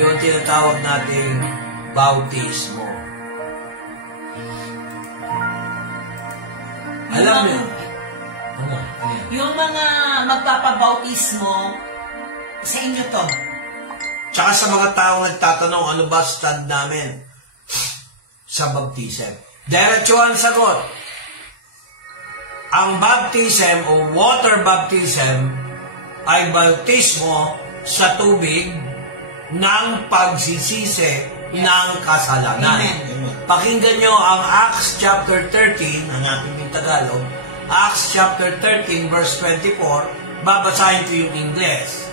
Yung tinatawag nating bautismo. Alam niyo? Ano? Yung mga magpapabautismo, sa inyo to. Tsaka sa mga taong nagtatanong, ano ba stand namin sa baptism? Diretso ang sagot. Ang baptism o water baptism ay bautismo sa tubig ng pagsisisi ng kasalanan. Amen. Pakinggan nyo ang Acts chapter 13, ang ating Tagalog. Acts chapter 13 verse 24, babasahin ko yung English.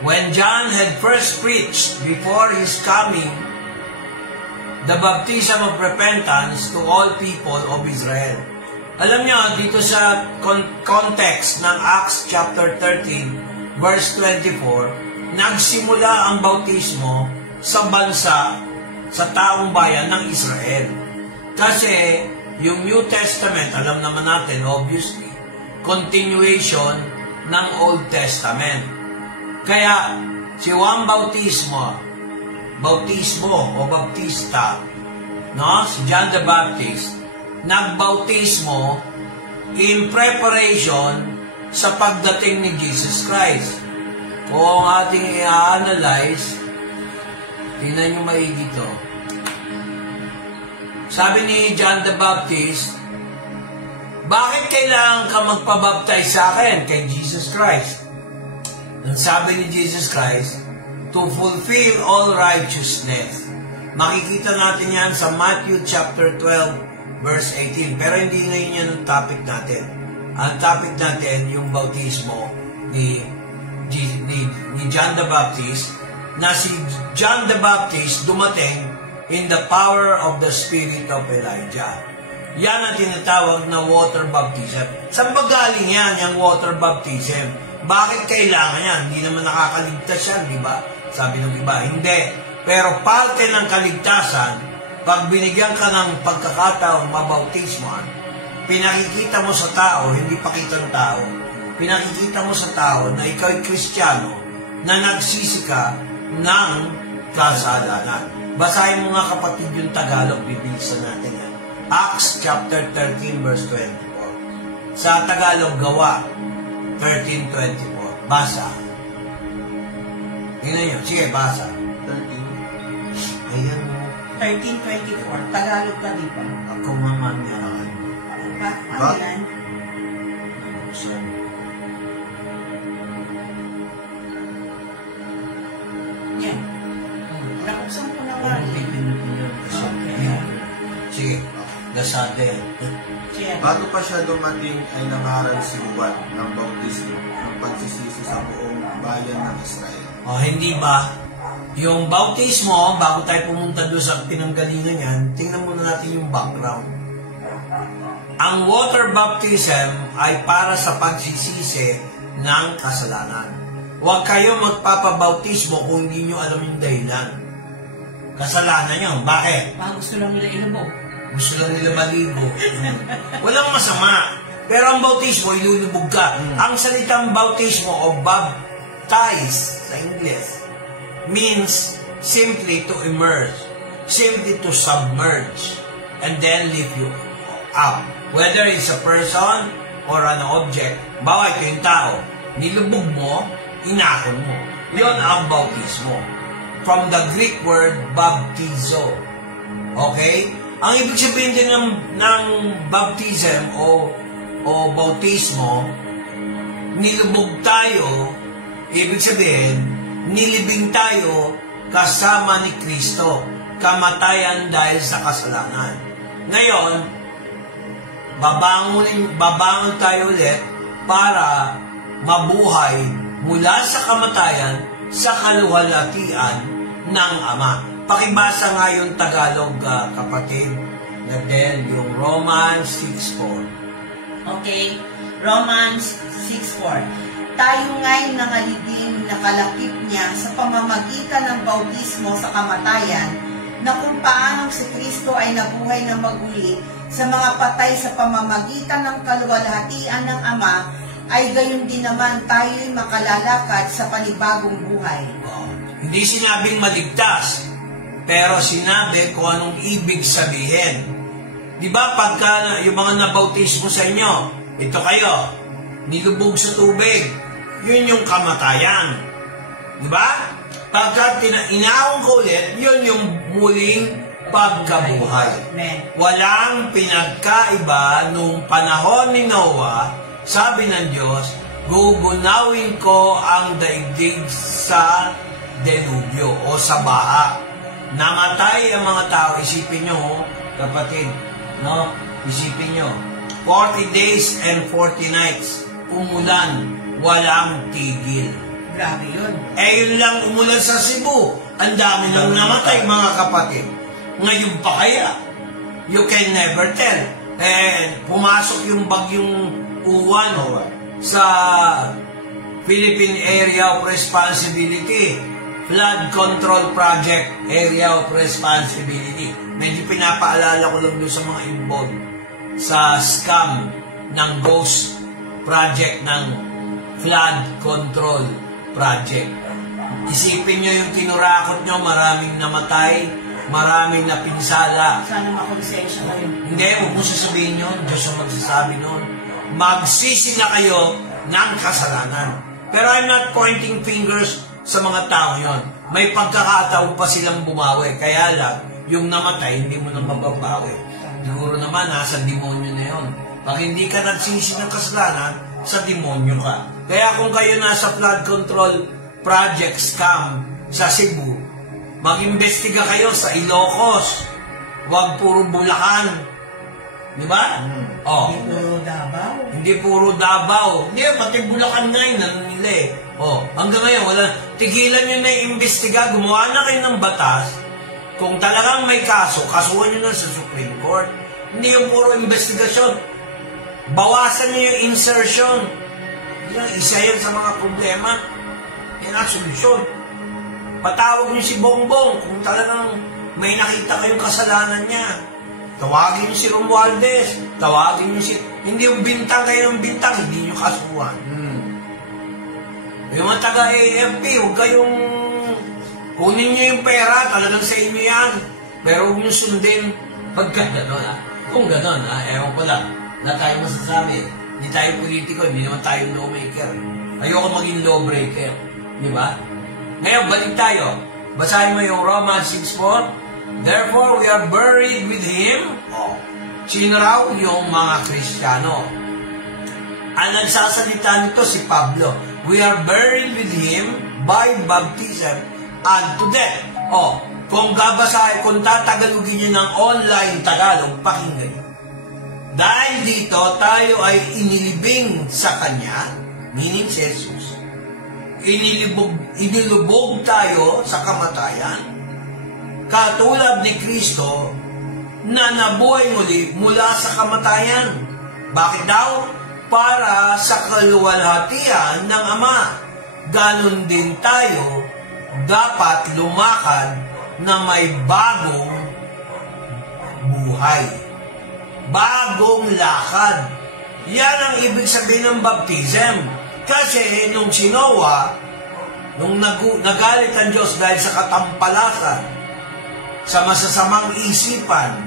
When John had first preached before his coming the baptism of repentance to all people of Israel. Alam nyo, dito sa context ng Acts chapter 13 verse 24, nagsimula ang bautismo sa bansa, sa taong bayan ng Israel. Kasi yung New Testament, alam naman natin, obviously, continuation ng Old Testament. Kaya, si Juan Bautismo o Baptista, no? Si John the Baptist, nagbautismo in preparation sa pagdating ni Jesus Christ. Kung ating i-analyze, tingnan nyo maigi ito. Sabi ni John the Baptist, bakit kailangan ka magpabaptize sa akin kay Jesus Christ? Ang sabi ni Jesus Christ, to fulfill all righteousness. Makikita natin yan sa Matthew chapter 12 verse 18. Pero hindi ngayon yan ang topic natin. Ang topic natin yung bautismo ni John the Baptist, na si John the Baptist dumating in the power of the Spirit of Elijah. Yan ang tinatawag na water baptism. Saan ba galing yan, yung water baptism? Bakit kailangan yan? Hindi naman nakakaligtas yan, di ba? Sabi ng iba, hindi. Pero parte ng kaligtasan, pag binigyan ka ng pagkakataong mabautismoan, pinakikita mo sa tao, hindi pakitang tao, pinakikita mo sa tao na ikaw ay Kristiyano na nagsisi ka ng kasalanan. Basahin mo nga kapatid yung Tagalog, bibilisan natin yan. Acts chapter 13 verse 24. Sa Tagalog, Gawa 13:24. Basa. Tingnan nyo. Sige, basa. 13. Ayan mo. 13:24. Tagalog ka, di ba? Ako mamamaya ako. Ano yan? Sorry. Yan. Nakuksan ko na nga. Okay. Sige. Dasade. Bago pa siya dumating ay nangaral si Juan ng bautismo ng pagsisisi sa buong bayan ng Israel. O, hindi ba? Yung bautismo, bago tayo pumunta doon sa pinanggalingan yan, tingnan muna natin yung background. Ang water baptism ay para sa pagsisisi ng kasalanan. Huwag kayo magpapabautismo kung hindi nyo alam yung dahilan. Kasalanan nyo. Bakit? Gusto lang nila ilubog. Gusto lang nila maligo. Walang masama. Pero ang bautismo, ilulubog ka. Ang salitang bautismo o baptize sa English means simply to immerse, simply to submerge, and then lift you up. Whether it's a person or an object, bawa ito yung tao, nilubog mo, inakon mo. Yun ang bautismo. From the Greek word baptizo. Okay? Ang ibig sabihin din ng baptism o bautismo, nilubog tayo, ibig sabihin, nilibing tayo kasama ni Kristo, kamatayan dahil sa kasalanan. Ngayon, babangon tayo ulit para mabuhay mula sa kamatayan sa kaluwalhatian ng Ama. Pakibasa nga yung Tagalog, kapatid, na din yung Romans 6:4. Okay, Romans 6:4. Tayo nga'y nangalibing nakalakip niya sa pamamagitan ng bautismo sa kamatayan, na kung paanong si Kristo ay nabuhay ng maguli sa mga patay sa pamamagitan ng kaluwalhatian ng Ama, ay gayon din naman tayo'y makalalakad sa panibagong buhay. Hindi sinabing maligtas, pero sinabi kung anong ibig sabihin. Di ba pagka yung mga nabautismo sa inyo, ito kayo, nilubog sa tubig, yun yung kamatayan. Di ba? Pagka inaawang ko ulit, yun yung muling pagkabuhay. Walang pinagkaiba nung panahon ni Noah. Sabi ng Diyos, gugunawin ko ang daigdig sa delubyo o sa baha. Namatay ang mga tao. Isipin nyo, kapatid, no? Isipin nyo, 40 days and 40 nights, umulan, walang tigil. Grabe yun. Yun lang umulan sa Cebu. Ang dami nang namatay, mga kapatid. Ngayon pa kaya? You can never tell. Pumasok yung bagyong Uwan sa Philippine Area of Responsibility, Flood Control Project Area of Responsibility. Medyo pinapaalala ko lang doon sa mga involved sa scam ng Ghost Project ng Flood Control Project. Isipin nyo yung kinurakot nyo, maraming namatay, maraming napinsala. Sana makonsensya kayo. Hindi, huwag mo sasabihin yun. Diyos ang magsasabi nun. Magsisi na kayo ng kasalanan. Pero I'm not pointing fingers sa mga tao yon. May pagkakataon pa silang bumawi. Kaya lang, yung namatay, hindi mo na mababawi. Siguro naman, nasa demonyo na yun. Pag hindi ka nagsisi ng kasalanan, sa demonyo ka. Kaya kung kayo nasa flood control project scam sa Cebu, mag-imbestiga kayo sa Ilocos. Huwag puro Bulacan. Di ba? Hindi puro Davao. Hindi puro Davao. Hindi, pati Bulacan na yun, ano nila eh. Hanggang ngayon, tigilan nyo na iimbestiga, gumawa na kayo ng batas. Kung talagang may kaso, kasuhan nyo na sa Supreme Court. Hindi yung puro investigasyon. Bawasan nyo yung insertion. Yan, isa yan sa mga problema. Yan ang solusyon. Patawag nyo si Bongbong kung talagang may nakita kayong kasalanan niya. Tawagin niyo si Romualdez. Tawagin niyo si... Hindi yung bintang kayo ng bintang, hindi niyo kasuhan. Yung mga taga-AFP, huwag kayong... Kunin niyo yung pera, talagang sa inyo yan. Pero huwag niyo sundin pagka gano'n, ha? Kung gano'n, ha? Ewan ko lang. Wala tayo masasabi. Hindi tayo politiko, hindi naman tayo lawmaker. Ayoko maging lawbreaker. Di ba? Ngayon, balik tayo. Basahin mo yung Romans 6:4. Therefore, we are buried with Him. Sino raw? Yung mga Kristiyano. Ang nagsasalita nito si Pablo. We are buried with Him by baptism unto death. Kung gabasahin, kung tatagalugin nyo ng online Tagalog, pakinggan nyo. Dahil dito, tayo ay inilibing sa Kanya, meaning si Jesus. Inilubog tayo sa kamatayan, katulad ni Kristo na nabuhay muli mula sa kamatayan. Bakit daw? Para sa kaluwalhatian ng Ama. Ganon din tayo dapat lumakad na may bagong buhay. Bagong lakad. Yan ang ibig sabihin ng baptism. Kasi nung si Noah, nung nagalit ang Diyos dahil sa katampalasan, sa masasamang isipan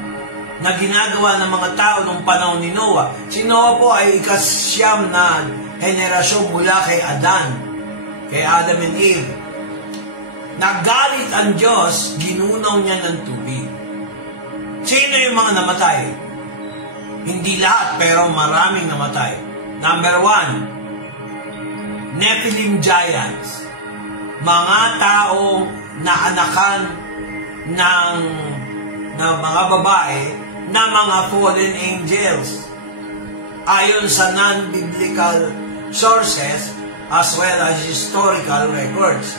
na ginagawa ng mga tao nung panahon ni Noah. Si Noah po ay ikasyam na henerasyon mula kay Adam and Eve. Nagalit ang Diyos, ginunaw niya ng tubig. Sino yung mga namatay? Hindi lahat, pero maraming namatay. Number 1, Nephilim giants. Mga taong naanakan ng mga babae na mga fallen angels. Ayon sa non-biblical sources as well as historical records,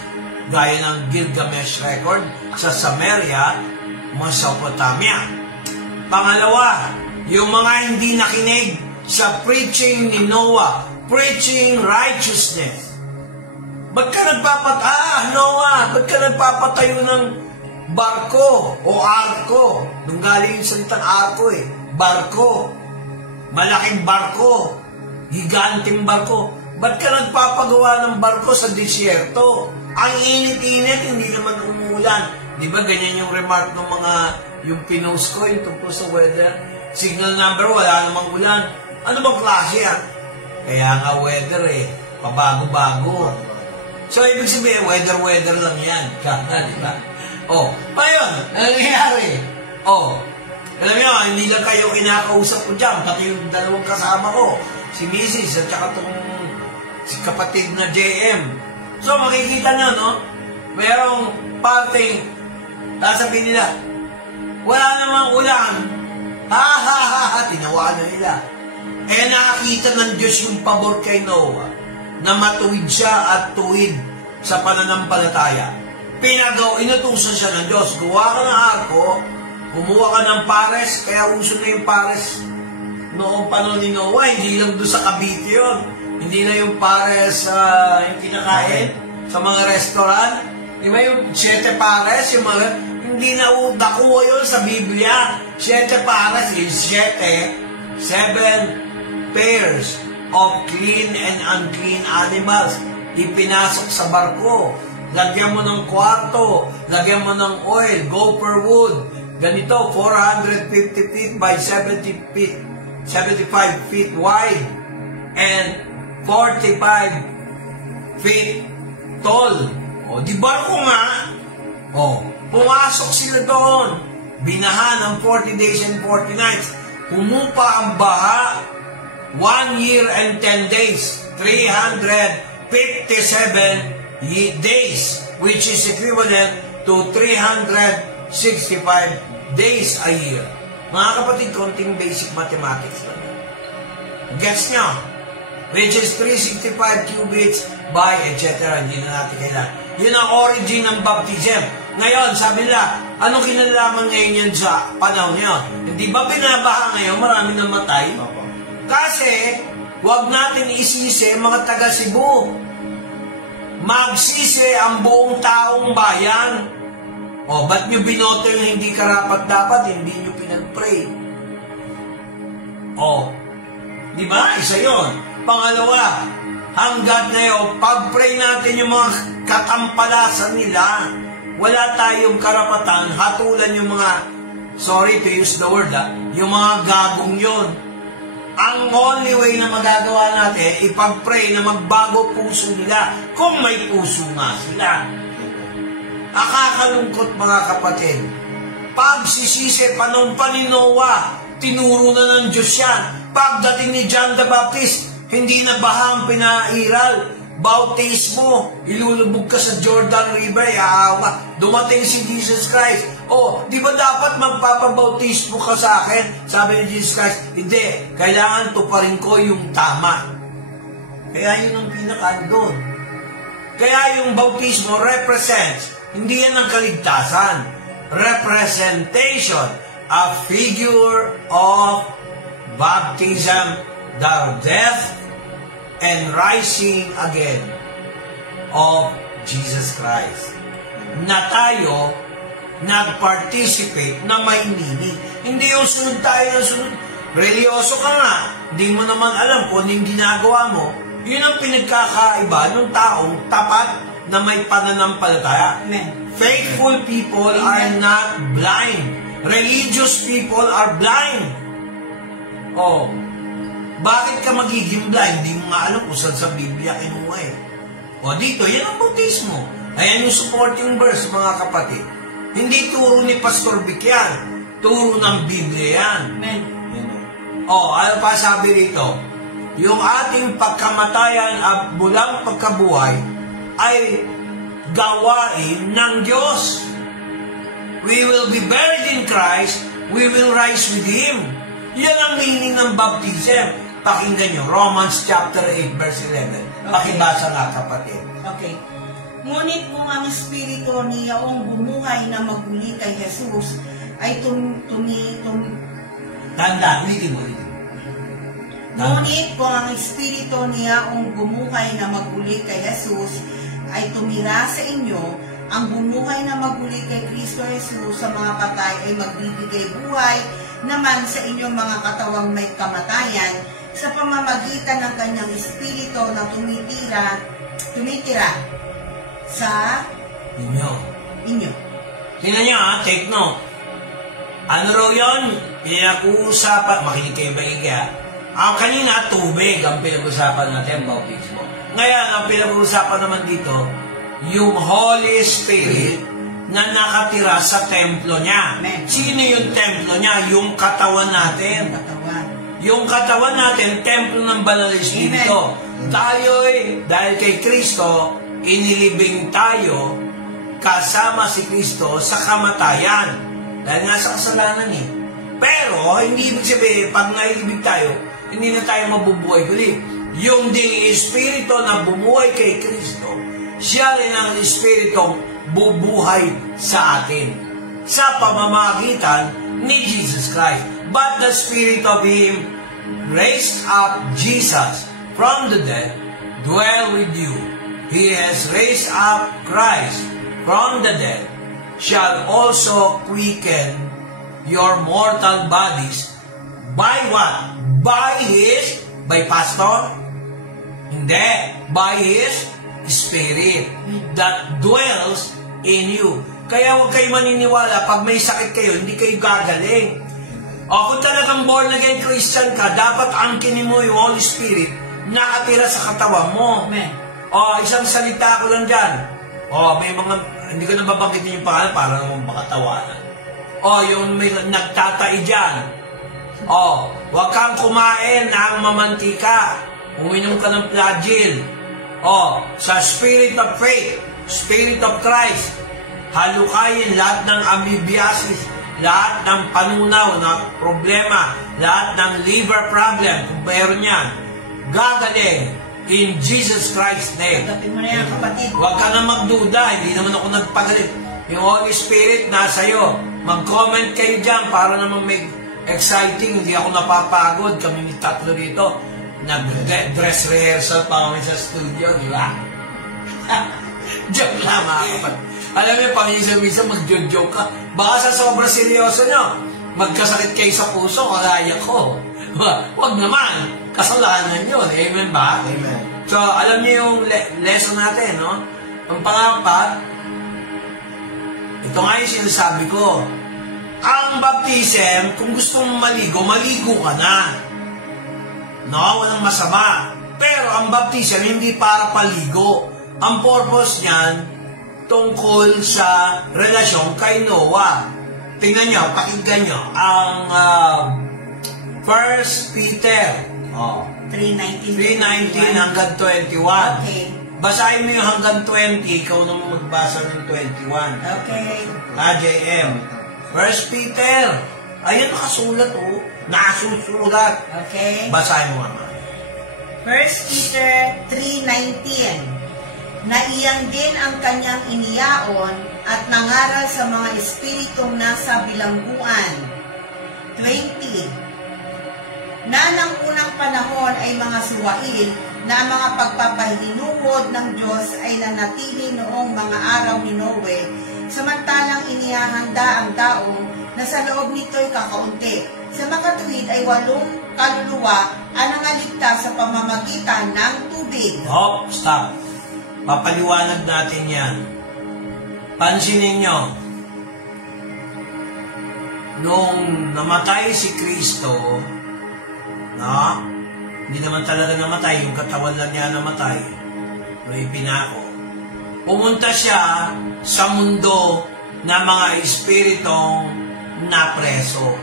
gaya ng Gilgamesh record sa Samaria, Mesopotamia. Pangalawa, yung mga hindi nakinig sa preaching ni Noah, preaching righteousness. Ba't ka Noah, ba't ka nagpapatayo ng barko o arko? Nung galing yung salitang arko barko. Malaking barko. Higanting barko. Ba't ka nagpapagawa ng barko sa disyerto? Ang init-init, hindi naman umuulan. Di ba ganyan yung remark ng mga, yung pinost ko, yung tungkol sa weather? Signal number, wala namang ulan. Ano bang klase yan? Kaya nga weather pabago-bago. So, ibig sabihin, weather lang yan. Kaya, di ba? Pa yun, ano nangyayari? Alam nyo, hindi lang kayo kinakausap ko dyan, pati yung dalawang kasama ko, si Mrs. at saka si kapatid na JM. So, makikita nyo, no? Mayroong parting, sasabihin nila, wala namang ulan. Ha, tinawa na nila. Nakakita ng Diyos yung pabor kay Noah na matuwid siya at tuwid sa pananampalataya. Inutusan siya ng Diyos. Gawa ka ng arko, kumuha ka ng pares, kaya uso na yung pares noong panahon ni Noah. Hindi lang doon sa Cavite yun. Hindi na yung pares yung kinakain sa mga restaurant. Di ba yung 7 pares, yung mga, hindi na nakuha yun sa Biblia. 7 pares is 7 pairs of clean and unclean animals. Ipinasok sa barko. Lagyan mo ng kwarto. Lagyan mo ng oil. Gopher wood. Ganito, 450 feet by 75 feet wide. And 45 feet tall. Di barko nga. Pumasok sila doon. Binahan ng 40 days and 40 nights. Humupa ang baha 1 year and 10 days. 357 days, which is equivalent to 365 days a year. Mga kapatid, konting basic mathematics lang. Gets nyo? Which is 365 cubits by etc. Hindi na natin kailangan. Yun ang origin ng baptism. Ngayon, sabi nila, anong kinalaman ngayon yan sa panahon nyo? Hindi ba binabaha ngayon? Marami namatay. Kasi, wag natin isisi mga taga Cebu. Magsisi ang buong taong bayan. Ba't nyo binoto yung hindi karapat-dapat? Hindi nyo pinag-pray. Di ba? Isa yon. Pangalawa, hanggat ngayon, pag-pray natin yung mga katampalasan nila, wala tayong karapatan, hatulan yung mga, sorry to use the word, yung mga gagong yon. Ang only way na magagawa natin, ipag-pray na magbago puso nila, kung may puso nga sila. Akakalungkot mga kapatid. Pagsisisi panahon pa ni Noah, tinuro na ng Diyos yan. Pagdating ni John the Baptist, hindi na bahang pinairal. Bautismo, ilulubog ka sa Jordan River, dumating si Jesus Christ. Di ba dapat magpapabautismo ka sa akin? Sabi ni Jesus Christ, hindi, kailangan tuparin ko yung tama. Kaya yun ang pinaka-doon. Kaya yung bautismo represents, hindi yan ang kaligtasan. Representation, a figure of baptism, the death and rising again of Jesus Christ. Na tayo nag-participate na may meaning. Hindi yung sunod tayo ng sunod. Religyoso ka nga, hindi mo naman alam kung yung ginagawa mo. Yun ang pinagkakaiba ng taong tapat na may pananampalataya. Amen. Faithful people are not blind. Religious people are blind. Bakit ka magiging blind? Hindi mo nga alam kung saan sa Biblia kinuha dito, yan ang bautismo. Ayan yung supporting verse, mga kapatid. Hindi turo ni Pastor Vic yan. Turo ng Biblia yan. Amen. Ano pa sabi rito? Yung ating pagkamatayan at mulang pagkabuhay ay gawain ng Diyos. We will be buried in Christ, we will rise with Him. Yan ang meaning ng baptism. Pakinggan nyo, Romans chapter 8, verse 11. Pakibasa nga, kapatid. Okay. Ngunit kung ang Espiritu niyaong bumuhay na maguli kay Jesus ay Tanda, ulitin mo. Ngunit kung ang Espiritu niyaong bumuhay na maguli kay Jesus ay tumira sa inyo, ang bumuhay na maguli kay Kristo Jesus sa mga patay ay magbibigay buhay naman sa inyong mga katawang may kamatayan sa pamamagitan ng kanyang Espiritu na tumitira sa inyo. Tingnan nyo ha, take note. Ano raw yun? Pinag-uusapan, makinig kayo ba iga? Kanina, tubig ang pinag-uusapan natin, bautismo. Ngayon, ang pinag-uusapan naman dito, yung Holy Spirit na nakatira sa templo niya. Amen. Sino yung templo niya? Yung katawan natin. Yung katawan natin, templo ng Banal na Espiritu. Tayo'y, dahil kay Kristo, inilibing tayo kasama si Kristo sa kamatayan. Dahil nga sa kasalanan eh. Pero, hindi ibig sabihin, pag nailibig tayo, hindi na tayo mabubuhay ulit. Yung ding Espiritu na bumuhay kay Kristo, siya rin ang Espiritong bubuhay sa atin sa pamamagitan ni Jesus Christ. But the Spirit of Him raised up Jesus from the dead dwell with you. He has raised up Christ from the dead, shall also quicken your mortal bodies by what? By pastor? Hindi. By His Spirit that dwells in you. Kaya huwag kayo maniniwala, pag may sakit kayo, hindi kayo gagaling. O kung talagang born again Christian ka, dapat angkinin mo yung Holy Spirit nakatira sa katawan mo. Amen. O, isang salita ko lang dyan. O, may mga, hindi ko nababanggitin yung pangalan para naman makatawanan. O, yung may nagtatai dyan. O, huwag kang kumain ng mamantika. Uminom ka ng Flagyl. O, sa Spirit of Faith, Spirit of Christ, halukayin lahat ng amoebiasis, lahat ng panunaw na problema, lahat ng liver problem, kung meron yan, gagaling in Jesus Christ's name. Tapin mo na yan, kapatid. Huwag ka na magduda, hindi naman ako nagpagalit. Yung Holy Spirit nasa iyo. Mag-comment kayo dyan para naman may exciting, hindi ako napapagod. Kami ni tatlo dito, nag-dress rehearsal pa kami sa studio, di ba? Joke lang mga kapatid. Alam niyo, paminsan-minsan mag-joke ka. Baka sa sobrang seryoso nyo, magkasakit kayo sa puso, kagaya ko. Huwag naman. Kasalanan yun. Amen ba? Amen. So, alam niyo yung lesson natin, no? Ang pangapat, ito nga yung sinasabi ko. Ang baptism, kung gusto mong maligo, maligo ka na. No? Walang masama. Pero ang baptism, hindi para paligo. Ang purpose niyan, tungkol sa relasyon kay Noah. Tingnan nyo, pakinggan nyo, ang 1 Peter 3:19 hanggang 21. Okay. Basahin mo yung hanggang 20, ikaw naman magbasa ng 21. Okay. JM. 1 Peter. Ayun, nakasulat oh. Nasusulat. Okay. Basahin mo naman. 1 Peter 3:19. Naiyang din ang kanyang iniyaon at nangaral sa mga espiritong nasa bilangguan. 20. Na ng unang panahon ay mga suwail na ang mga pagpapahinuhod ng Diyos ay nanatili noong mga araw ni Noe, samantalang inihahanda ang taong na sa loob nito'y kakaunti. Sa makatuwid ay 8 kaluluwa ang nangaligtas sa pamamagitan ng tubig. Oh, stop. Papaliwanag natin yan. Pansinin nyo, nung namatay si Kristo, no? Hindi naman talaga namatay, yung katawan lang niya namatay, no, ipinako. Pumunta siya sa mundo na mga espiritong napreso.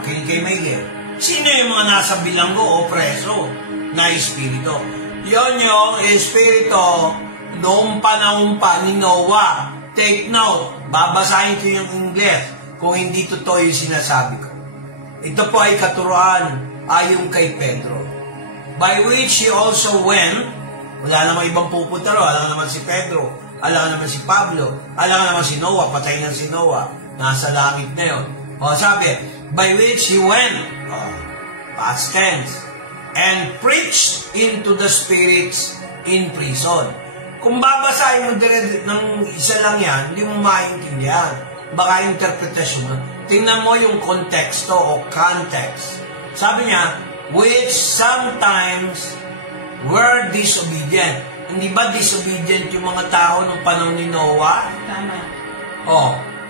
Makinig kayo maigil. Sino yung mga nasa bilanggo o preso na espirito? Yon yung espiritu noong panahon pa ni Noah. Take note, babasahin ko yung English kung hindi totoo yung sinasabi ko. Ito po ay katuruan ayon kay Pedro. By which he also went, wala namang ibang pupunta ro, alam naman si Pedro, alam naman si Pablo, alam naman si Noah, patay na si Noah, nasa langit na yun. O sabi, by which he went, past tense, and preached into the spirits in prison. Kung babasahin mo ng isa lang yan, hindi mo maintindihan. Baka interpretation mo. Tingnan mo yung konteksto o context. Sabi niya, which sometimes were disobedient. Hindi ba disobedient yung mga tao nung panahon ni Noah? Tama.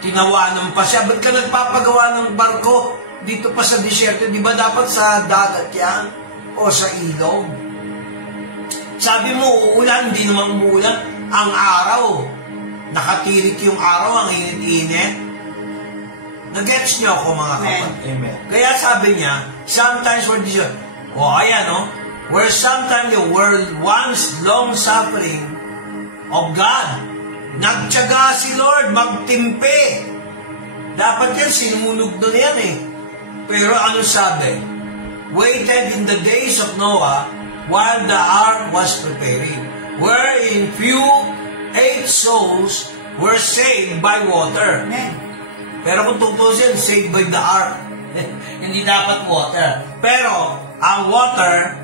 Tinawanan pa siya. Ba't ka nagpapagawa ng barko dito pa sa disyerto? Di ba dapat sa dagat yan? O sa ilog? Sabi mo, uulan, hindi naman umuulan. Ang araw, nakatirik yung araw, ang init-init. Nag-gets niyo ako, mga kapatid? Amen. Kaya sabi niya, sometimes we're where sometimes the world wants long-suffering of God. Nagtyaga si Lord, magtimpe. Dapat yan, sinunog doon yan eh. Pero ano sabi? Waited in the days of Noah while the ark was preparing, wherein few 8 souls were saved by water. Amen. Pero kung tutusin, saved by the ark. Hindi dapat water. Pero, ang water,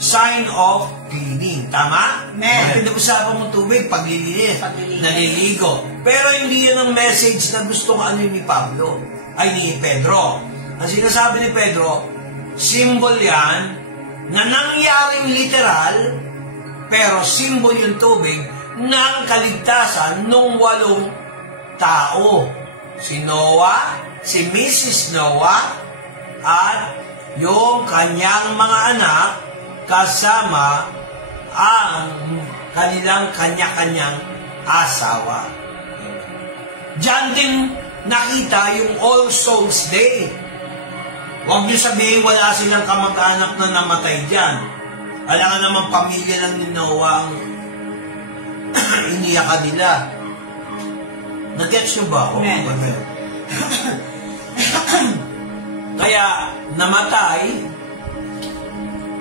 sign of cleaning. Tama? Amen. Pinag-usapan mo tubig, paglilinis, Paglilinis. naliligo. Pero hindi yan ang message na gusto ka ni Pablo, ay ni Pedro. Ang sinasabi ni Pedro, symbol yan na nangyaring literal, pero symbol yung tubig ng kaligtasan ng 8 tao. Si Noah, si Mrs. Noah, at yung kanyang mga anak kasama ang kanilang kanya-kanyang asawa. Diyan din nakita yung All Souls Day. Huwag niyo sabihin wala silang kamag-anak na namatay dyan. Alam naman pamilya lang ni Noah ang iniyakan nila. Nag-gets nyo ba ako? Amen. Kaya namatay,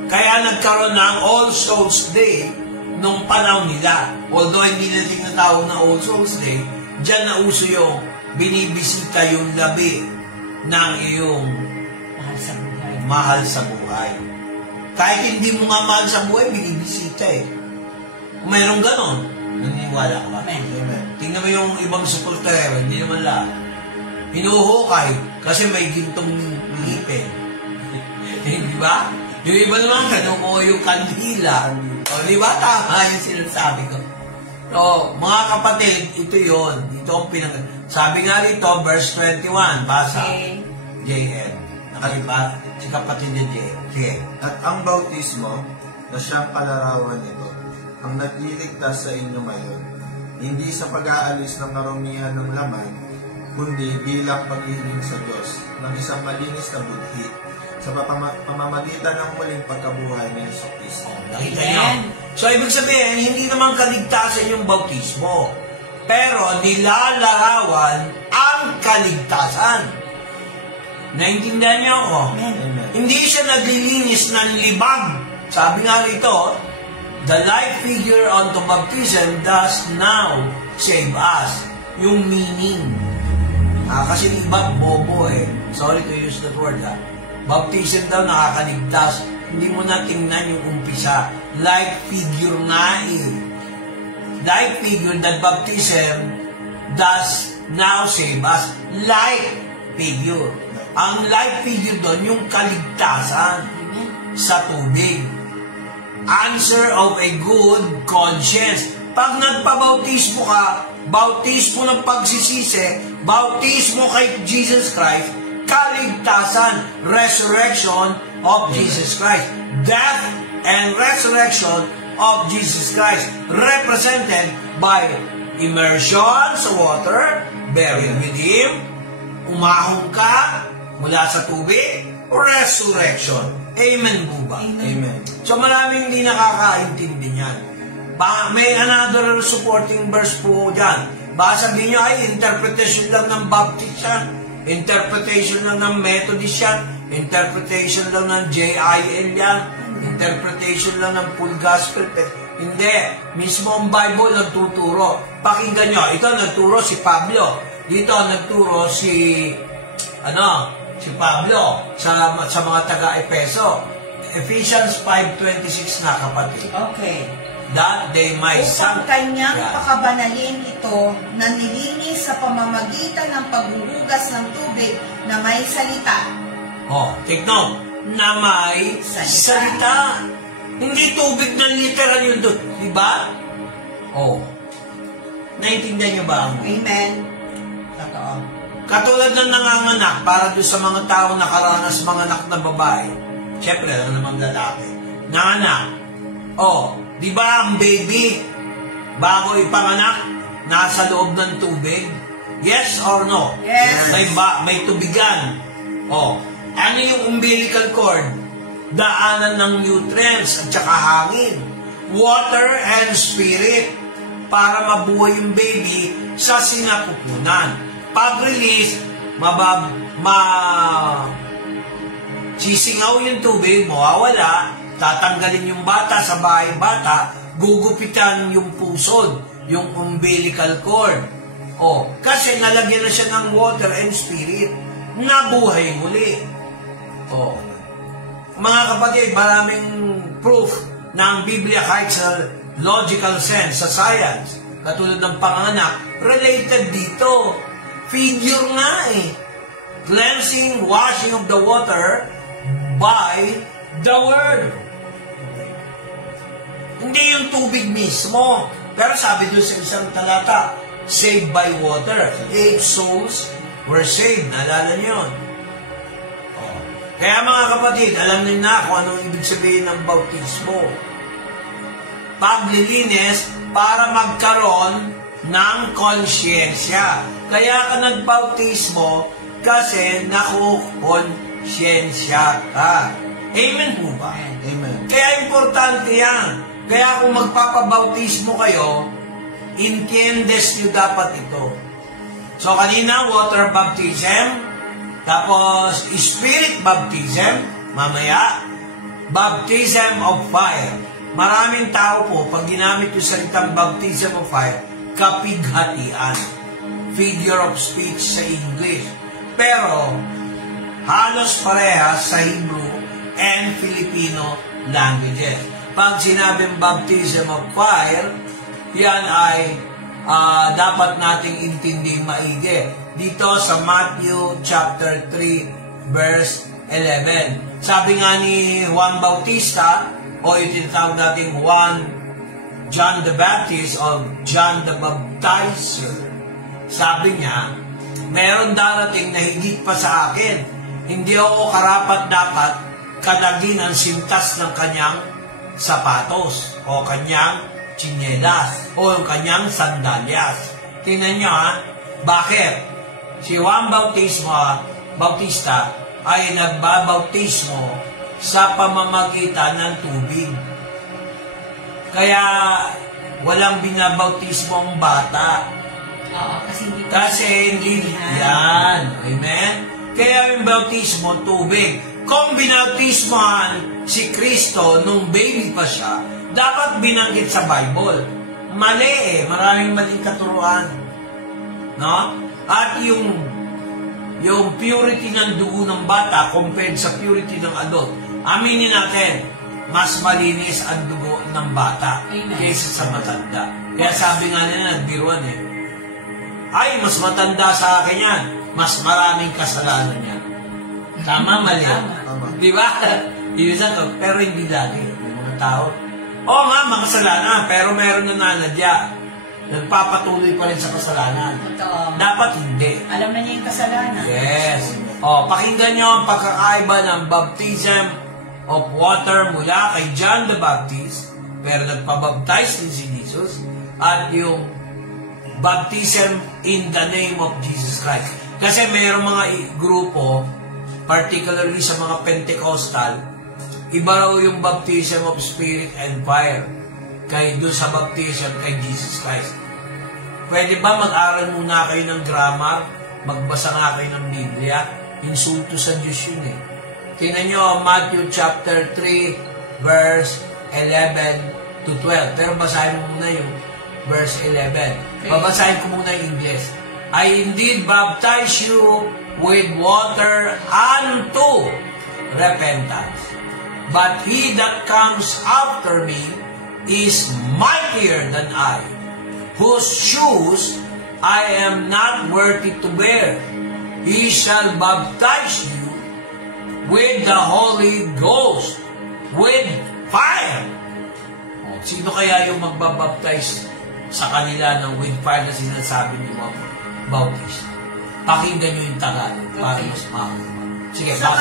kaya nagkaroon ng All Souls Day nung panahon nila. Although hindi na tinatawag na All Souls Day, dyan na uso yung binibisita yung labi ng iyong mahal sa buhay. Kahit hindi mo nga mahal sa buhay, binibisita eh. Kung mayroong ganon, naniniwala ka ba? Amen. Tingnan mo yung ibang supportero, hindi naman lahat. Hinuhukay kasi may gintong ngipin. Di ba? Yung iba naman, kinukuha yung kandila. O, di ba? Tama yung sinasabi ko. So, mga kapatid, ito yon. Ito ang sabi nga rito, verse 21, basa. JN. Nakalipat, si kapatid ni JN. At ang bautismo na siyang kalarawan nito, ang nagliligtas sa inyo ngayon, hindi sa pag-aalis ng karumihan ng laman, kundi bilang paghihiling sa Diyos ng isang malinis na budhi sa pamamagitan ng muling pagkabuhay ni Jesucristo. Nakita niyo? So, ibig sabihin, hindi naman kaligtasan yung bautismo, pero nilalarawan ang kaligtasan. Naintindihan niyo ako? Amen. Hindi siya naglilinis ng libag. Sabi nga rito, the life figure unto baptism does now save us. Yung meaning. Kasi iba, bobo eh. Sorry to use that word ha. Baptism daw nakakaligtas. Hindi mo na tingnan yung umpisa. Life figure nga eh. Life figure that baptism does now save us. Life figure. Ang life figure doon, yung kaligtasan sa tubig. Answer of a good conscience. Pag nagpabautismo ka, bautismo ng pagsisisi, bautismo kay Jesus Christ, kaligtasan, resurrection of Jesus Christ. Death and resurrection of Jesus Christ, represented by immersion sa water, buried with Him, umahon ka mula sa tubig, resurrection. Amen po ba? Amen. So maraming hindi nakakaintindi niyan. May another supporting verse po dyan. Baka sabihin nyo, ay, interpretation lang ng Baptist yan. Interpretation lang ng Methodist yan. Interpretation lang ng JIL yan. Interpretation lang ng full gospel. Hindi. Mismo ang Bible nagtuturo. Pakinggan nyo. Ito nagturo si Pablo. Dito nagturo si Pablo sa mga taga-Epeso. Ephesians 5:26 na, kapatid. Okay. That they might Upang kanyang pakabanalin ito na nilinis sa pamamagitan ng paghuhugas ng tubig na may salita. Take note. Na may salita. Hindi tubig na literal Di ba? Oh. Naintindihan niyo ba? Amen. Totoo. Katulad ng nanganganak, para doon sa mga taong nakaranas manganak na babae. Siyempre, lang naman lalaki. Nanganak. Oh, di ba ang baby, bago ipanganak, nasa loob ng tubig? Yes or no? Yes. May tubigan. Oh, ano yung umbilical cord? Daanan ng nutrients at saka hangin. Water and spirit para mabuhay yung baby sa sinapupunan. Pag-release, sisingaw yung tubig, mawawala, tatanggalin yung bata sa bahay bata, gugupitan yung pusod, yung umbilical cord. O, kasi nalagyan na siya ng water and spirit, nabuhay muli. O, mga kapatid, maraming proof ng Biblia kahit sa logical sense, sa science, katulad ng panganak, related dito. Figure nga eh. Cleansing, washing of the water by the Word. Hindi yung tubig mismo. Pero sabi doon sa isang talata, saved by water. 8 souls were saved. Naalala niyo yun? Oh. Kaya mga kapatid, alam niyo na kung anong ibig sabihin ng bautismo. Paglilinis para magkaroon ng konsyensya. Kaya ka nagbautismo kasi nakukonsyensya ka. Amen po ba? Amen. Kaya importante yan. Kaya kung magpapabautismo kayo, entiendes nyo dapat ito. So kanina, water baptism, tapos spirit baptism, mamaya, baptism of fire. Maraming tao po, pag ginamit yung salitang baptism of fire, kapighatian. Figure of speech sa English. Pero, halos parehas sa Hebrew and Filipino languages. Pag sinabing baptism of fire, yan ay dapat nating intinding maigi. Dito sa Matthew chapter 3 verse 11. Sabi nga ni Juan Bautista, o itinatawag natin John the Baptist o John the Baptizer. Sabi niya, meron darating na higit pa sa akin. Hindi ako karapat-dapat kalagin ang sintas ng kanyang sapatos o kanyang tsinelas o yung kanyang sandalyas. Tingnan niyo bakit? Si Juan Bautista ay nagbabautismo sa pamamagitan ng tubig. Kaya walang binabautismo ang bata. Oo, kasi hindi yan. Amen? Kaya yung bautismo, tubig. Kung binautismohan si Kristo nung baby pa siya, dapat binanggit sa Bible. Mali maraming maling katuruan. No? At yung purity ng dugo ng bata compared sa purity ng adult, aminin natin, mas malinis ang dugo ng bata kaysa sa matanda. Kaya sabi nga nila, nagbiruan ay, mas matanda sa akin yan. Mas maraming kasalanan yan. Tama, mali. Di ba? Pero hindi lagi. May mga tao. Oo nga, makasalanan. Pero meron na nanadya. Nagpapatuloy pa rin sa kasalanan. Totoo. Dapat hindi. Alam na niya yung kasalanan. Yes. Pakinggan nyo ang pagkakaiba ng baptism of water mula kay John the Baptist, pero nagpabaptize din si Jesus, at yung baptism in the name of Jesus Christ. Kasi mayroong mga grupo, particularly sa mga Pentecostal, iba raw yung baptism of spirit and fire kay doon sa baptism kay Jesus Christ. Pwede ba mag-aral muna kayo ng grammar? Magbasa nga kayo ng Biblia? Insulto sa Diyos yun Tingnan nyo Matthew chapter 3 verse 11 to 12. Pero basahin mo muna yung verse 11. Babasahin ko muna yung English. I indeed baptize you with water unto repentance. But he that comes after me is mightier than I, whose shoes I am not worthy to bear. He shall baptize you with the Holy Ghost, with fire. sino kaya yung magbabaptize sa kanila ng with fire na sinasabi ni Juan Bautista? Pakinggan nyo yung Tagalog para mas makakita. Sige, Sa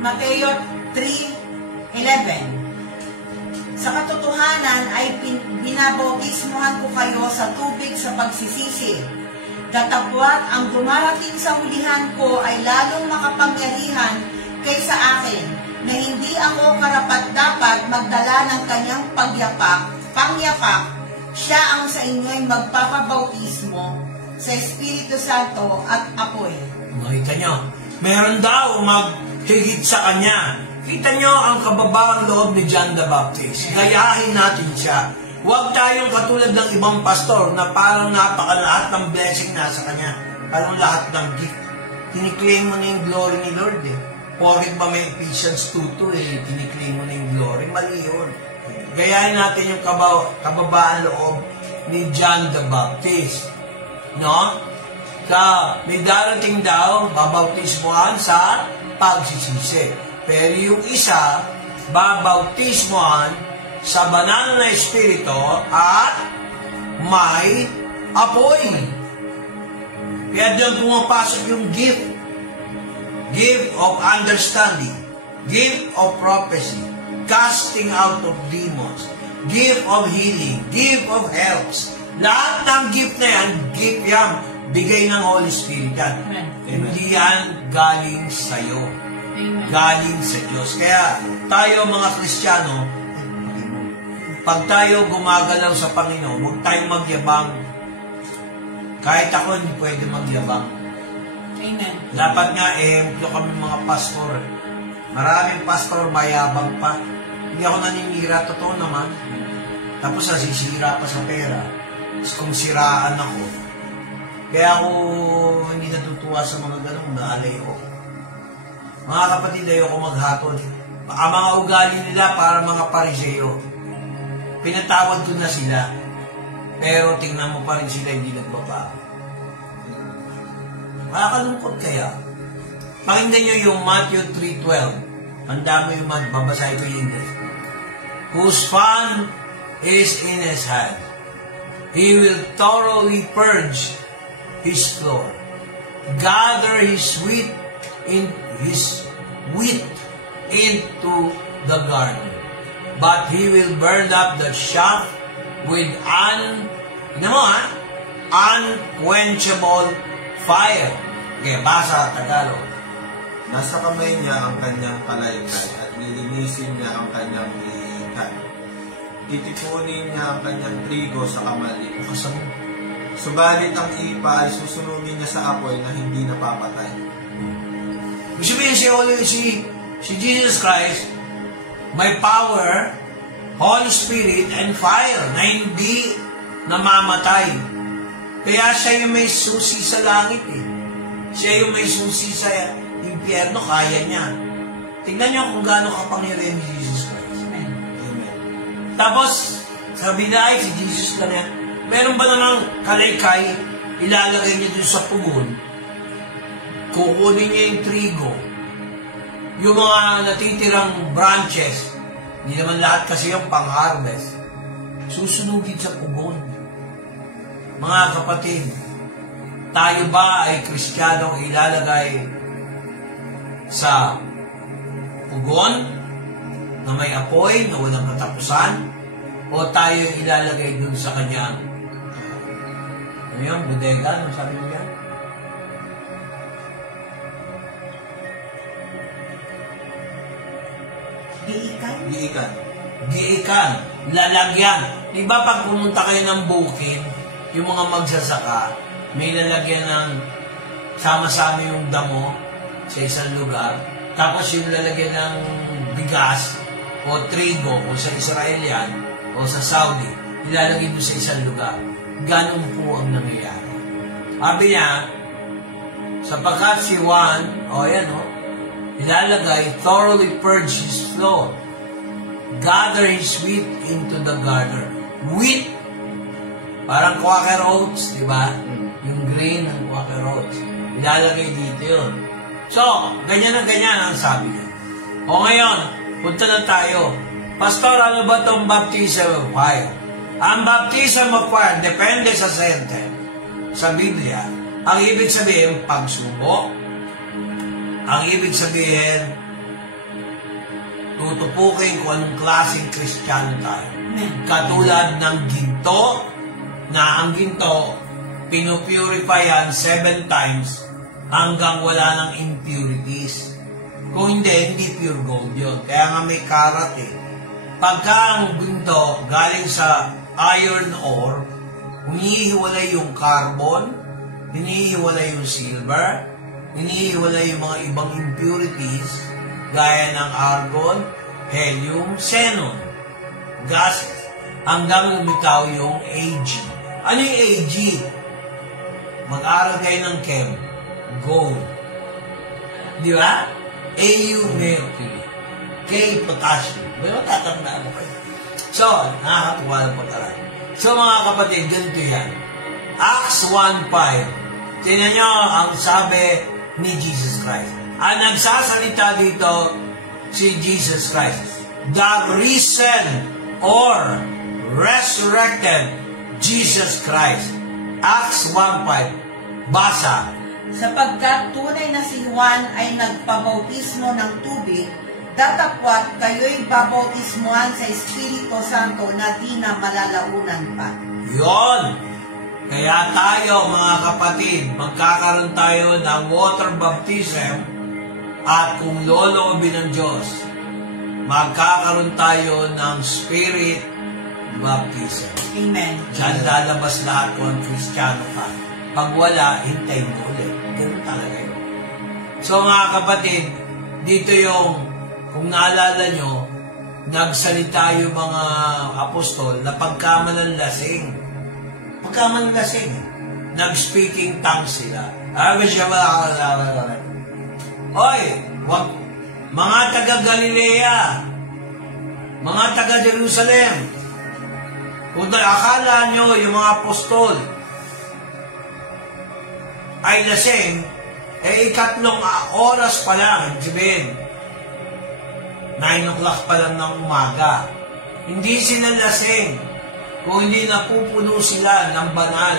Mateo 3:11. Sa katotohanan ay binabautismohan ko kayo sa tubig sa pagsisisi. Datapwat ang dumarating sa hulihan ko ay lalong makapangyarihan kaysa akin, na hindi ako karapat-dapat magdala ng kanyang pangyapak. Siya ang sa inyo'y magpapabautismo sa Espiritu Santo at apoy. Makita nyo, meron daw maghigit sa kanya. Kita nyo ang kababaang loob ni John the Baptist. Gayahin natin siya. Huwag tayong katulad ng ibang pastor na parang napakalahat ng blessing nasa kanya. Parang lahat ng gift. Kiniklaim mo na yung glory ni Lord eh. Porket ba may Ephesians 2:2 eh, kiniklaim mo na yung glory. Mali yun. Gayahin natin yung kababaan loob ni John the Baptist. No? May darating daw, babautismohan sa pagsisisi. Pero yung isa, babautismohan sa banal na espiritu at may apoy. Kaya doon pumapasok yung gift. Gift of understanding, gift of prophecy, casting out of demons, gift of healing, gift of helps. Lahat ng gift na yan, gift yan, bigay ng Holy Spirit yan. Amen. Hindi yan galing sa'yo. Amen. Galing sa Diyos. Kaya tayo mga Kristiyano, pag tayo gumagalaw sa Panginoon, huwag tayong magyabang. Kahit ako hindi pwede magyabang. Amen. Dapat nga, kami mga pastor. Maraming pastor, mayabang pa. Hindi ako naninira, totoo naman. Tapos nasisira pa sa pera. Tapos kung siraan ako. Kaya ako hindi natutuwa sa mga ganong naalay ko. Mga kapatid, ayoko maghatol. Ang mga ugali nila para mga Pariseo. Pinatawad ko na sila. Pero tingnan mo pa rin sila hindi nagbabago. Makakalungkot kaya. Pakinggan nyo yung Matthew 3:12. Handa mo yung babasahin ko yung English. Whose fan is in his hand. He will thoroughly purge his floor. Gather his wheat into the garden. But he will burn up the chaff with unquenchable fire. Okay, basa Tagalog. Nasa kamay niya ang kanyang kalaykay at lilinisin niya ang kanyang lihikan. Titipunin niya ang kanyang trigo sa kamali. Subalit ang ipa ay susunugin niya sa apoy na hindi napapatay. Ibig sabihin si Jesus Christ, may power, Holy Spirit, and fire na hindi namamatay. Kaya siya yung may susi sa langit eh. Siya yung may susi sa impyerno, kaya niya. Tingnan niyo kung gaano kapangyarihan ni Jesus Christ. Amen. Amen. Tapos, sabi na ay si Jesus ka na, meron ba namang kalaykay, ilalagay niya dun sa pugon, kukunin niya yung trigo, yung mga natitirang branches, hindi naman lahat kasi yung pang-harvest, susunugin sa pugon. Mga kapatid, tayo ba ay Kristiyanong ilalagay sa pugon na may apoy, na walang katapusan, o tayo ilalagay dun sa kanyang bodega, ano sabi mo yan? Giikan. Lalagyan. Diba pag pumunta kayo ng bukid, yung mga magsasaka, may lalagyan ng sama-sama yung damo sa isang lugar, tapos yung lalagyan ng bigas o trigo o sa Israel yan o sa Saudi, ilalagay doon sa isang lugar. Ganun po ang nangyayari. Sabi niya, sapagkat si Juan, ilalagay, thoroughly purge his floor, gather his wheat into the garner. Wheat, parang Quaker Oats, di ba? Yung grain ng Quaker Oats. Ilalagay dito yun. So, ganyan ang sabi niya. O ngayon, punta na tayo. Pastor, ano ba itong baptism of fire? Ang baptism of fire, depende sa sentence. Sa Biblia, ang ibig sabihin, pagsubok. Ang ibig sabihin, tutupukin kung anong klaseng Kristiyano tayo. Katulad ng ginto, na ang ginto, pinupurify yan 7 times hanggang wala ng impurities. Kung hindi pure gold yun. Kaya nga may karat eh. Pagka ang ginto galing sa iron ore, hinihiwalay yung carbon, hinihiwalay yung silver, hinihiwalay yung mga ibang impurities, gaya ng argon, helium, xenon, gases, hanggang lumitaw yung Ag. Ano yung Ag? Mag-aral kayo ng chem. Gold. Di ba? Au, mercury. K, potassium. May matatandaan mo kayo. So, nakakatuwa ng pag-aral. So, mga kapatid, ganito yan. Acts 1:5. Tingnan nyo ang sabi ni Jesus Christ. Ang nagsasalita dito, si Jesus Christ. The risen or resurrected Jesus Christ. Acts 1:5. Basa. Sapagkat tunay na si Juan ay nagpabautismo ng tubig, datapwat kayo'y babautismuhan sa Espiritu Santo na di na malalaunan pa. Yon. Kaya tayo, mga kapatid, magkakaroon tayo ng water baptism at kung loloobin ng Diyos, magkakaroon tayo ng Spirit baptism. Amen. Diyan lalabas lahat kung ang Kristiyano ka. Pag wala, hintayin mo ulit. Ganun talaga yun. So mga kapatid, dito yung, kung naalala nyo, nagsalita yung mga apostol na pagkamananlasing. Pagkamananlasing. Nag-speaking tongues sila. Oy, wag, mga taga-Galilea, mga taga-Jerusalem, kung akala nyo yung mga apostol ay lasing, eh 3 oras pa lang, sabihin, 9 o'clock pa lang ng umaga. Hindi sila lasing kung hindi napupuno sila ng banal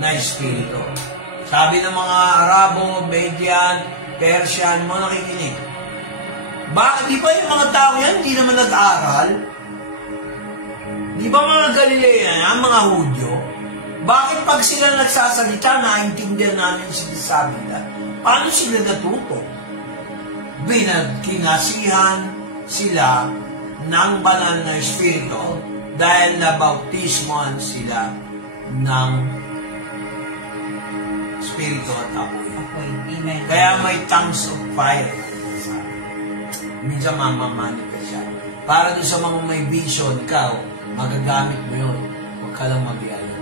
na espiritu. Sabi ng mga Arabo, Median, Persian, mga nakikinig. Di ba yung mga tao yan, hindi naman nag-aral? Di ba mga Galilea yan, mga Hudyo? Bakit pag sila nagsasalita, naintindihan namin sinasabi nila? Paano sila natuto? Kinasihan sila ng banal na espiritu dahil nabautismohan sila ng espiritu at apoy. Amen. Kaya may tongues of fire. Minsan mamamani ka siya. Para doon sa mga may vision, ikaw, magagamit mo yun. Huwag ka lang mag-iayabang.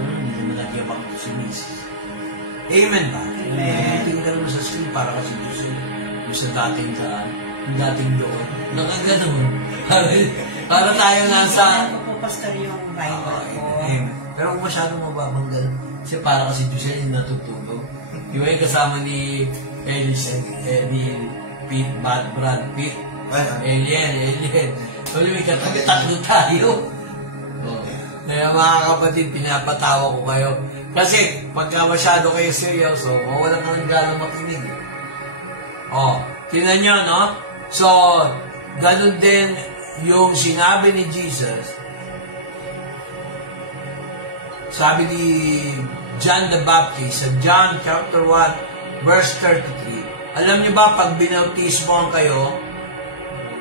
Hindi naman nagyabang si Mrs. Amen ba? Amen. Tingin ka naman sa screen para kasi Diyos yun. Yung sa dating daan, yung dating doon. Nakaganon. Para tayo nasa... Ako, Pastor, yung Bible ko. Pero kung masyadong mababanggal, kasi para kasi Diyos yun yung natutulog. Yung ay kasama ni Elise, ni Pete, Brad Pitt, Alien. Tuloy may tatlo tayo. Kaya mga kapatid, pinapatawa ko kayo. Kasi pagka masyado kayo seryoso, mawalan ka ng galang makinig. Tingnan nyo, no? So, ganun din yung sinabi ni Jesus. Sabi ni John the Baptist, sa John chapter 1, verse 33, alam niyo ba, pag binautismohan kayo,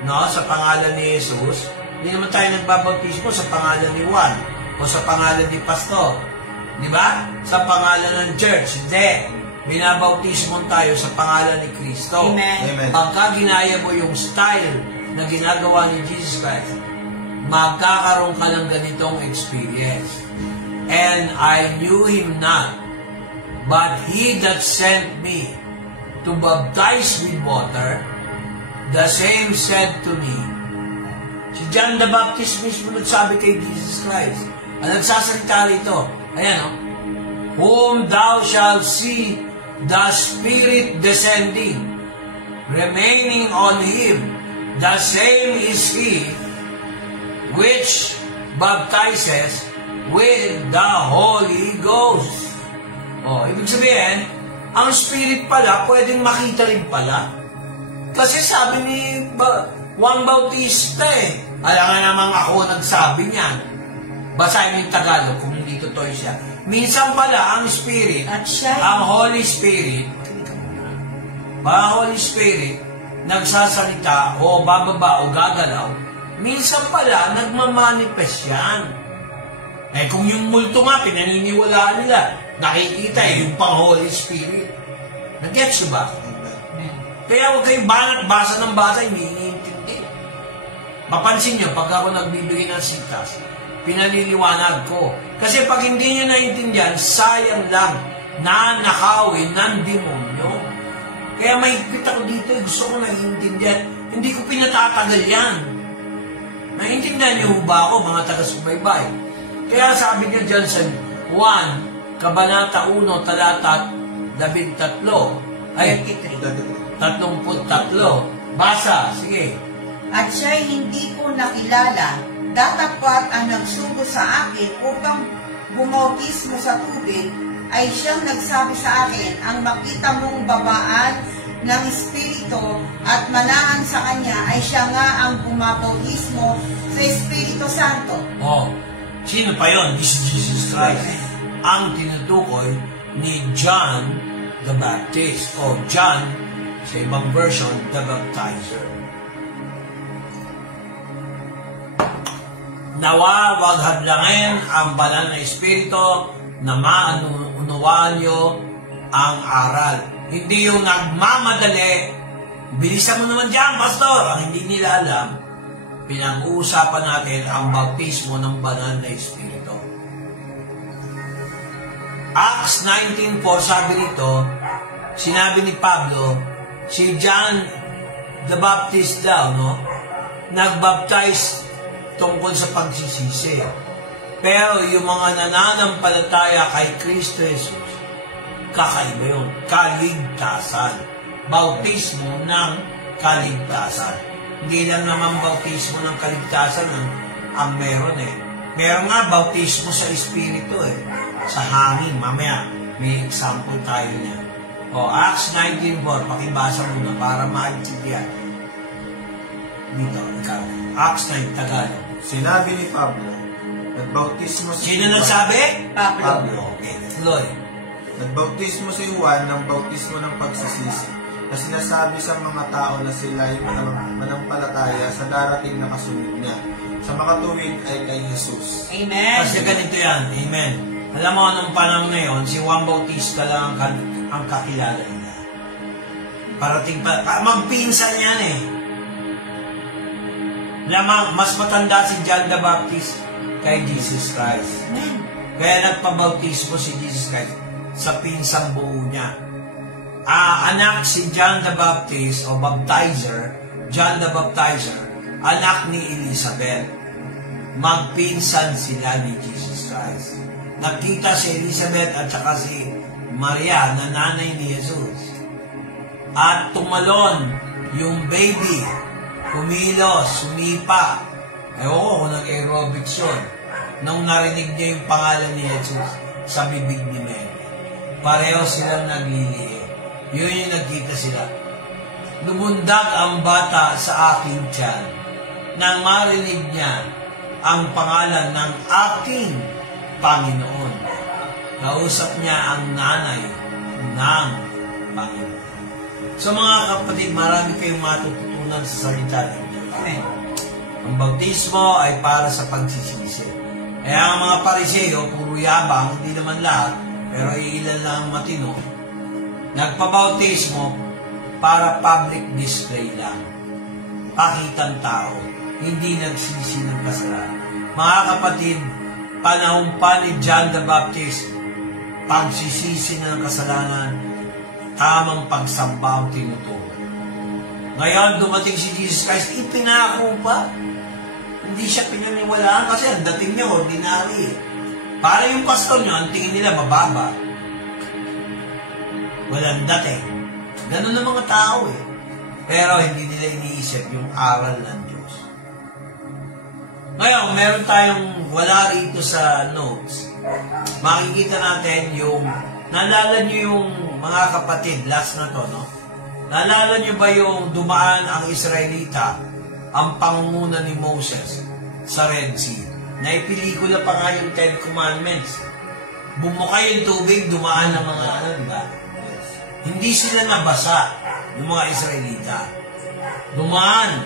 no, sa pangalan ni Jesus, hindi naman tayo nagbabautismo sa pangalan ni Juan o sa pangalan ni Pastor. Di ba? Sa pangalan ng church. Hindi. Binabautismo tayo sa pangalan ni Kristo. Amen. Pagka ginaya mo yung style na ginagawa ni Jesus Christ, magkakaroon ka ng ganitong experience. And I knew him not, but he that sent me to baptize with water, the same said to me. Si John the Baptist mismo nagsabi kay Jesus Christ. Ang nagsasalita rito, ayan, whom thou shalt see the Spirit descending, remaining on him, the same is he which baptizes with the Holy Ghost. Ibig sabihin, ang Spirit pala, pwedeng makita rin pala. Kasi sabi ni Juan Bautista alam nga namang ako nagsabi niyan. Basahin yung Tagalog kung hindi totoo siya. Minsan pala, ang Spirit, ang Holy Spirit, Holy Spirit, nagsasalita o bababa o gagalaw, minsan pala, nagmamanifest yan. Kung yung multo nga, pinaniniwalaan nila, nakikita yung pang Holy Spirit. Nag-gets nyo ba? Kaya huwag kayong basa ng basa, hindi iniintindi. Mapansin nyo, pag ako nagbibigay ng sitas, pinaliliwanag ko. Kasi pag hindi nyo naintindihan, sayang lang na nakawin ng demonyo. Kaya may higpit ako dito, gusto ko naiintindihan. Hindi ko pinatatagal yan. Naiintindihan niyo ba ako, mga taga-subaybay? Kaya sabi niya dyan sa 1, Kabanata 1, talata 13, ay 33. Basa, sige. At siya'y hindi ko nakilala, datapwat ang nagsugo sa akin upang bumautismo sa tubig, ay siyang nagsabi sa akin, ang makita mong babaan ng Espiritu at manahan sa kanya ay siya nga ang bumabautismo sa Espiritu Santo. Sino pa yun? This is Jesus Christ. Ang tinutukoy ni John the Baptist o John, sa ibang version, the Baptizer. Nawa, wag hadlangin ang banal na Espiritu na maunawaan nyo ang aral. Hindi yung nagmamadali, bilisan mo naman dyan, Pastor. Ang hindi nila alam, pinag-uusapan natin ang bautismo ng banal na Espiritu. Acts 19:4, sabi nito, sinabi ni Pablo, si John the Baptist daw, nagbaptize tungkol sa pagsisisi. Pero yung mga nananampalataya kay Kristo Jesus, kakaiba yun. Kaligtasan. Bautismo ng kaligtasan. Hindi lang naman bautismo ng kaligtasan ang meron Meron nga bautismo sa Espiritu sa hangin. Mamaya, may example tayo niya. Acts 19:4, pakibasa muna para maintindihan. Dito, ikaw. Acts 9, Tagalog. Sinabi ni Pablo, nagbautismo si Sino nagsabi? Pablo. Okay, tuloy. Nagbautismo si Juan ng bautismo ng pagsisisi na sinasabi sa mga tao na sila ay manampalataya sa darating na kasunod niya. Sa makatuwid ay kay Jesus. Amen. Kasi ganito yan. Amen. Alam mo, anong panahon na yun, si Juan Bautista lang ang kakilala niya. Parating pa, magpinsan yan Lamang, mas matanda si John the Baptist kay Jesus Christ. Amen. Kaya nagpabautismo si Jesus Christ sa pinsang buo niya. Anak si John the Baptist o baptizer, John the Baptizer, anak ni Elizabeth. Magpinsan sila ni Jesus Christ. Nakita si Elizabeth at saka si Maria na nanay ni Jesus. At tumalon yung baby, kumilos, sumipa. Ewan ko kung nag-aerobics yun. Nung narinig niya yung pangalan ni Jesus sa bibig ni Mary. Pareho silang naglilihi. Yun yung nagkita sila. Lumundag ang bata sa aking tiyan nang marinig niya ang pangalan ng aking Panginoon. Nausap niya ang nanay ng Panginoon. So mga kapatid, marami kayong matututunan sa salita ng Diyos. Ang bautismo ay para sa pagsisisi. Kaya ang mga Pariseo, puro yabang, hindi naman lahat, pero ilan lang ang matino, nagpabautismo para public display lang. Pakitang tao, hindi nagsisi ng kasalanan. Mga kapatid, panahon pa ni John the Baptist, pagsisisi ng kasalanan, tamang pagsamba ang tinuturo. Ngayon, dumating si Jesus Christ, ipinako pa. Hindi siya pinaniwalaan kasi ang dating niya ordinary. Para yung pastor niyo, ang tingin nila mababa. Walang dating. Ganun ang mga tao Pero hindi nila iniisip yung aral ng Diyos. Ngayon, meron tayong wala rito sa notes. Makikita natin yung, naalala nyo yung mga kapatid, last na to, no? Naalala nyo ba yung dumaan ang Israelita, ang pangunguna ni Moses sa Red Sea? Naipelikula pa nga yung 10 Commandments. Bumuka yung tubig, dumaan ang mga diba? Hindi sila nabasa, yung mga Israelita. Dumaan.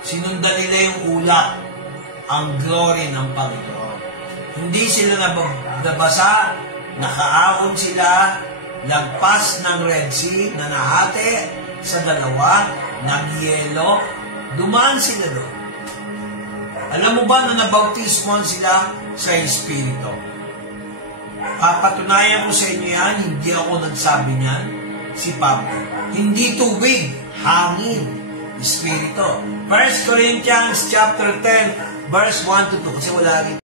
Sinundan nila yung ulap, ang glory ng Panginoon. Hindi sila nabasa, nakaahon sila, lagpas ng Red Sea, na nahati sa dalawa, nagyelo, dumaan sila doon. Alam mo ba na nabautismoan sila sa Espiritu? Papatunayan ko sa inyo yan, hindi ako nagsabi niyan, si Pablo. Hindi tubig, hangin, Espiritu. 1 Corinthians chapter 10, verse 1 to 2, kasi wala rin.